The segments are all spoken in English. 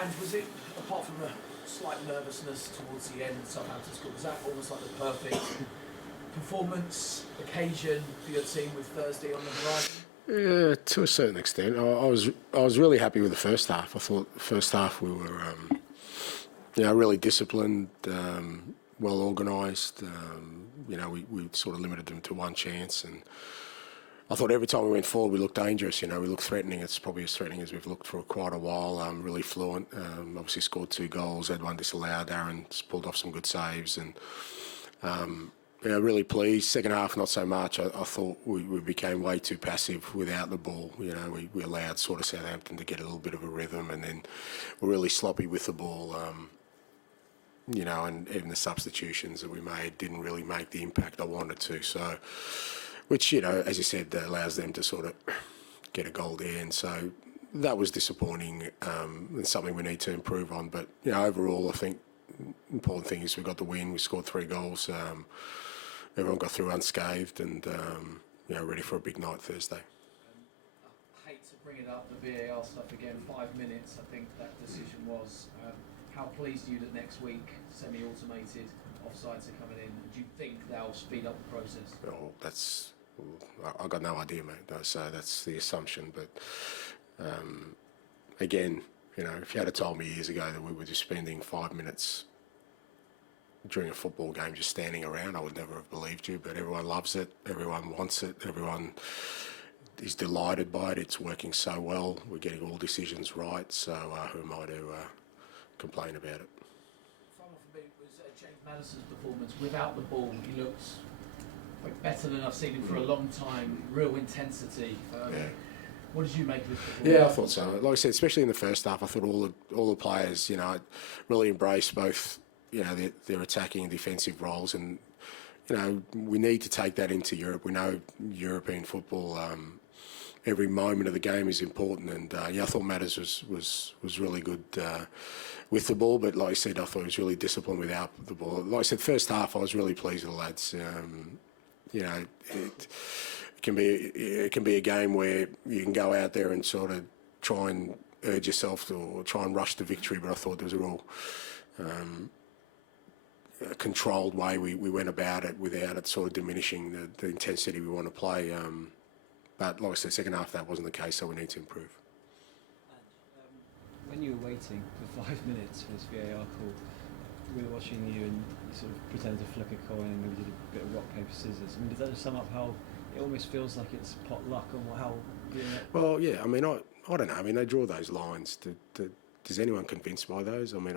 And was it, apart from a slight nervousness towards the end, Southampton scored, was that almost like the perfect performance, occasion for your team with Thursday on the horizon? Yeah, to a certain extent. I was really happy with the first half. I thought the first half we were, really disciplined, well organised. We sort of limited them to one chance, and I thought every time we went forward we looked dangerous. We looked threatening. It's probably as threatening as we've looked for quite a while. Really fluent. Obviously scored 2 goals, had one disallowed. Aaron's pulled off some good saves, and really pleased. Second half, not so much. I thought we became way too passive without the ball. We allowed sort of Southampton to get a little bit of a rhythm, and then we're really sloppy with the ball. And even the substitutions that we made didn't really make the impact I wanted to. So, which, as you said, allows them to sort of get a goal there. And so that was disappointing, and something we need to improve on. But, overall, I think the important thing is we got the win. We scored 3 goals. Everyone got through unscathed and, ready for a big night Thursday. I hate to bring it up, the VAR stuff again. 5 minutes, I think that decision was. How pleased are you that next week semi-automated offsides are coming in? Do you think they'll speed up the process? Well, I've got no idea, mate. So that's the assumption. But again, if you had told me years ago that we were just spending 5 minutes during a football game just standing around, I would never have believed you. But everyone loves it. Everyone wants it. Everyone is delighted by it. It's working so well. We're getting all decisions right. So who am I to complain about it? Final for me was James Maddison's performance. Without the ball, he looks like better than I've seen him for a long time. Real intensity. What did you make of this performance? Yeah, I thought so. Like I said, especially in the first half, I thought all the players, really embraced both, their attacking and defensive roles, and we need to take that into Europe. We know European football. Every moment of the game is important, and I thought Matters was really good with the ball, but like I said, I thought he was really disciplined without the ball. Like I said, first half I was really pleased with the lads. It can be a game where you can go out there and sort of try and urge yourself to, or try and rush to victory, but I thought there was a real controlled way we went about it without it sort of diminishing the intensity we want to play. But like I said, second half that wasn't the case, so we need to improve. When you were waiting for 5 minutes for this VAR call, we were watching you and you sort of pretended to flick a coin and maybe did a bit of rock, paper, scissors. I mean, does that just sum up how it almost feels like it's pot luck on how doing it? Well, yeah, I mean, I don't know. I mean, they draw those lines. Is anyone convinced by those? I mean,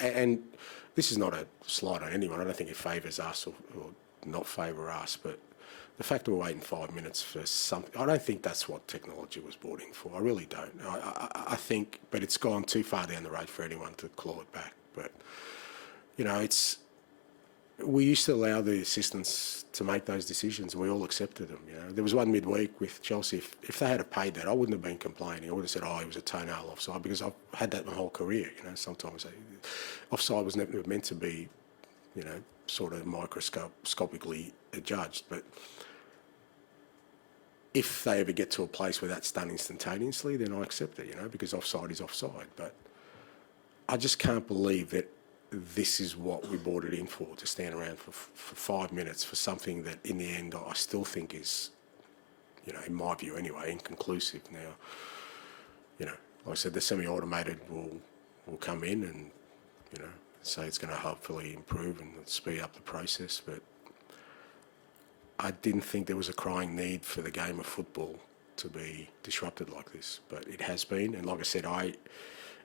and this is not a slight on anyone. I don't think it favours us or not favour us, but the fact that we're waiting 5 minutes for something, I don't think that's what technology was brought in for. I really don't. I think, but it's gone too far down the road for anyone to claw it back. But, we used to allow the assistants to make those decisions, and we all accepted them. There was one midweek with Chelsea. If they had have paid that, I wouldn't have been complaining. I would have said, "Oh, it was a toenail offside," because I've had that my whole career. Sometimes offside was never meant to be, sort of microscopically judged. But if they ever get to a place where that's done instantaneously, then I accept it. Because offside is offside. But I just can't believe that this is what we brought it in for, to stand around for 5 minutes for something that in the end I still think is, in my view anyway, inconclusive. Now, like I said, the semi-automated will come in and, say it's going to hopefully improve and speed up the process, but I didn't think there was a crying need for the game of football to be disrupted like this, but it has been. And like I said,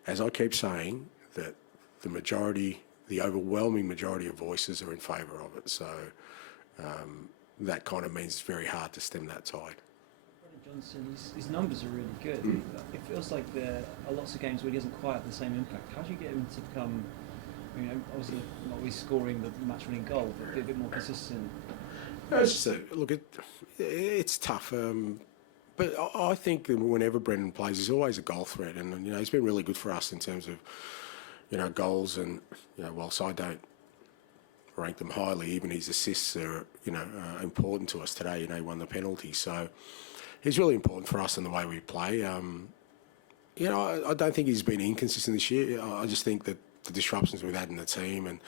as I keep saying, that the overwhelming majority of voices are in favour of it. So that kind of means it's very hard to stem that tide. Brendan Johnson, his numbers are really good. It feels like there are lots of games where he doesn't quite have the same impact. How do you get him to become, obviously not always scoring the match-winning goal, but be a bit more consistent? It's just it's tough. But I think that whenever Brendan plays, he's always a goal threat, and he's been really good for us in terms of goals, and whilst I don't rank them highly, even his assists are important to us today. He won the penalty, so he's really important for us in the way we play. You know, I don't think he's been inconsistent this year. I just think that the disruptions we've had in the team and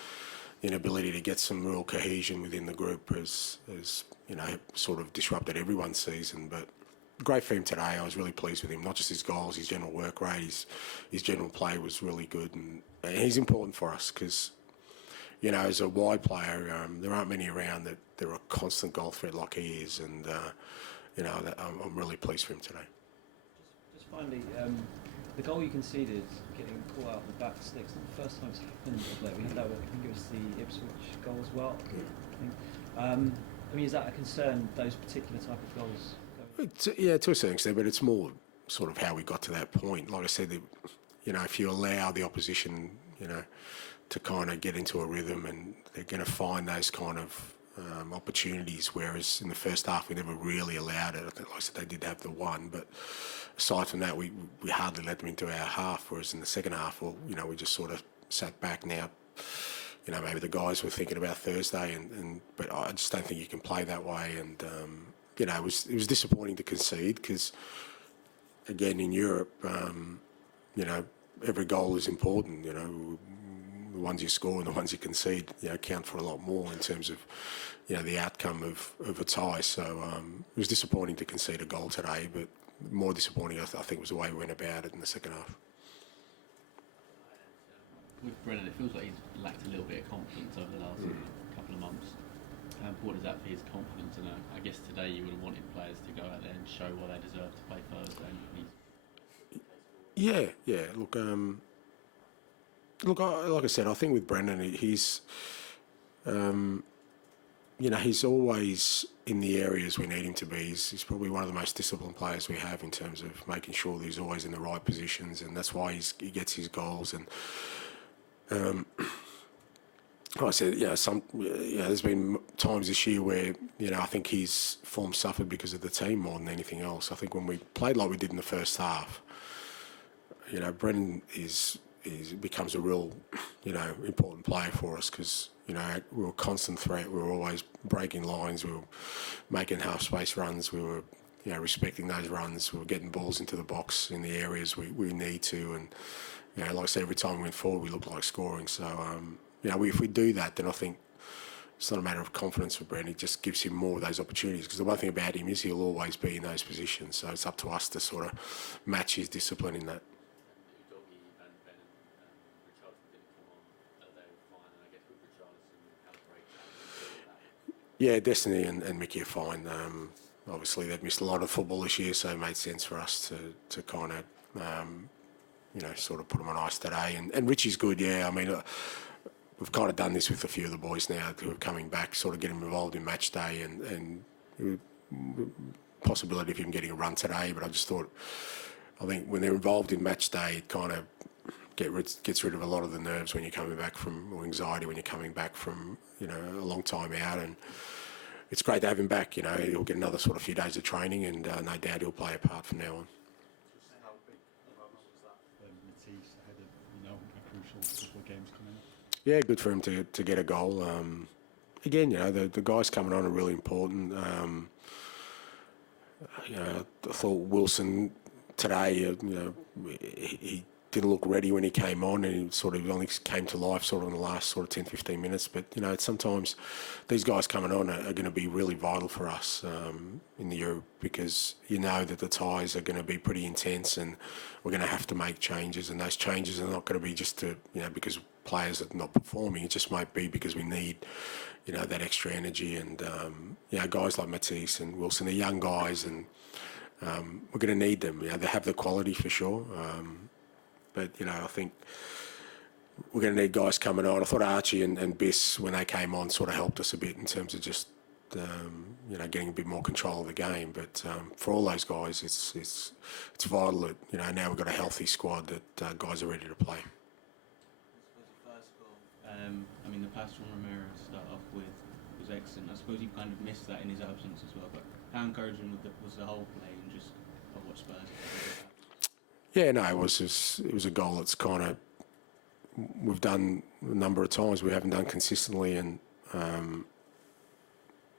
the inability to get some real cohesion within the group has you know, sort of disrupted everyone's season. But great for him today. I was really pleased with him. Not just his goals, his general work rate, his general play was really good, and he's important for us because, you know, as a wide player, there aren't many around that they're a constant goal threat like he is, and you know, I'm really pleased for him today. Just finally, the goal you conceded, getting caught out of the back sticks, not the first time it's happened of late. We had that, I think it was the Ipswich goal as well. I mean, is that a concern, those particular type of goals? Yeah, to a certain extent, but it's more sort of how we got to that point. Like I said, you know, if you allow the opposition, you know, to kind of get into a rhythm, and they're going to find those kind of opportunities, whereas in the first half we never really allowed it. I think, like I said, they did have the one, but aside from that, we hardly let them into our half, whereas in the second half, well, you know, we just sort of sat back. Now, you know, maybe the guys were thinking about Thursday, but I just don't think you can play that way, and you know, it was disappointing to concede because, again, in Europe, you know, every goal is important. You know, the ones you score and the ones you concede, you know, count for a lot more in terms of, you know, the outcome of a tie. So it was disappointing to concede a goal today, but more disappointing, I think, was the way we went about it in the second half. With Brennan, it feels like he's lacked a little bit of confidence over the last couple of months. How important is that for his confidence? And I guess today you would have wanted players to go out there and show why they deserve to play Thursday. Yeah. Look, like I said, I think with Brendan, he's, you know, he's always in the areas we need him to be. He's probably one of the most disciplined players we have in terms of making sure that he's always in the right positions, and that's why he gets his goals. And like I said, you know, there's been times this year where, you know, I think his form suffered because of the team more than anything else. I think when we played like we did in the first half, you know, Brendan becomes a real, you know, important player for us because, you know, we were a constant threat. We were always breaking lines. We were making half space runs. We were, you know, respecting those runs. We were getting balls into the box in the areas we need to. And, you know, like I said, every time we went forward, we looked like scoring. So, you know, if we do that, then I think it's not a matter of confidence for Brendan. It just gives him more of those opportunities. Because the one thing about him is he'll always be in those positions. So it's up to us to sort of match his discipline in that. Yeah, Destiny and Mickey are fine. Obviously, they've missed a lot of football this year, so it made sense for us to kind of, you know, sort of put them on ice today. And Richie's good, yeah. I mean, we've kind of done this with a few of the boys now who are coming back, sort of get them involved in match day and possibility of him getting a run today. But I think when they're involved in match day, it kind of gets rid of a lot of the nerves when you're coming back from, or anxiety when you're coming back from, you know, a long time out. And it's great to have him back. You know, he'll get another sort of few days of training, and no doubt he'll play a part from now on. Matisse ahead of, you know, a crucial couple of games coming up. Yeah, good for him to get a goal. Again, you know, the guys coming on are really important. You know, I thought Wilson today, you know, he didn't look ready when he came on, and he sort of only came to life sort of in the last sort of 10, 15 minutes. But, you know, sometimes these guys coming on are going to be really vital for us in the Europe, because you know that the ties are going to be pretty intense, and we're going to have to make changes, and those changes are not going to be just to, you know, because players are not performing. It just might be because we need, you know, that extra energy. And, you know, guys like Matisse and Wilson, they're young guys, and we're going to need them. You know, they have the quality for sure. But, you know, I think we're going to need guys coming on. I thought Archie and Biss, when they came on, sort of helped us a bit in terms of just, you know, getting a bit more control of the game. But for all those guys, it's vital that, you know, now we've got a healthy squad that guys are ready to play. I mean, the pass from Romero to start off with was excellent. I suppose you kind of missed that in his absence as well. But how encouraging was the whole play, and just what Spurs? Yeah, no, it was a goal that's kind of we've done a number of times. We haven't done consistently, and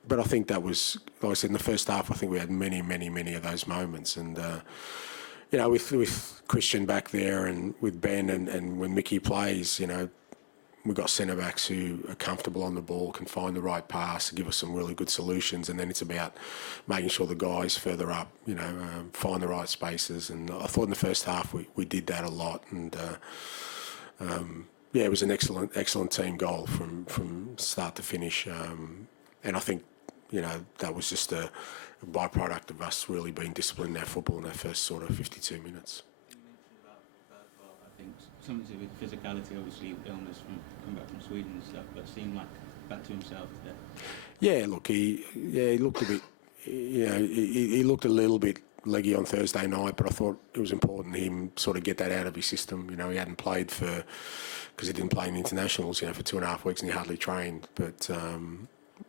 but I think that was, like I said, in the first half. I think we had many of those moments, and you know, with Christian back there and with Ben and when Mickey plays, you know, we've got centre backs who are comfortable on the ball, can find the right pass, give us some really good solutions, and then it's about making sure the guys further up, you know, find the right spaces. And I thought in the first half we did that a lot, and yeah, it was an excellent team goal from start to finish, and I think, you know, that was just a byproduct of us really being disciplined in our football in our first sort of 52 minutes. You mentioned about that, well, I think something to do with physicality, obviously illness from coming back from Sweden and stuff, but seemed like back to himself there. Yeah, look, he looked a bit, you know, he looked a little bit leggy on Thursday night, but I thought it was important him sort of get that out of his system. You know, he hadn't played because he didn't play in internationals, you know, for 2.5 weeks, and he hardly trained. But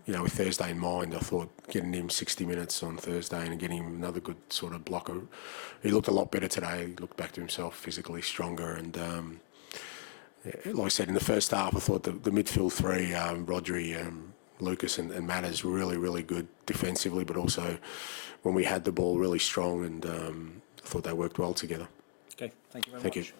you know, with Thursday in mind, I thought getting him 60 minutes on Thursday and getting him another good sort of blocker. He looked a lot better today. He looked back to himself, physically stronger. And like I said, in the first half, I thought the midfield three, Rodri, Lucas and Matters, were really, really good defensively, but also when we had the ball, really strong. And I thought they worked well together. Okay, thank you very Thank much. you.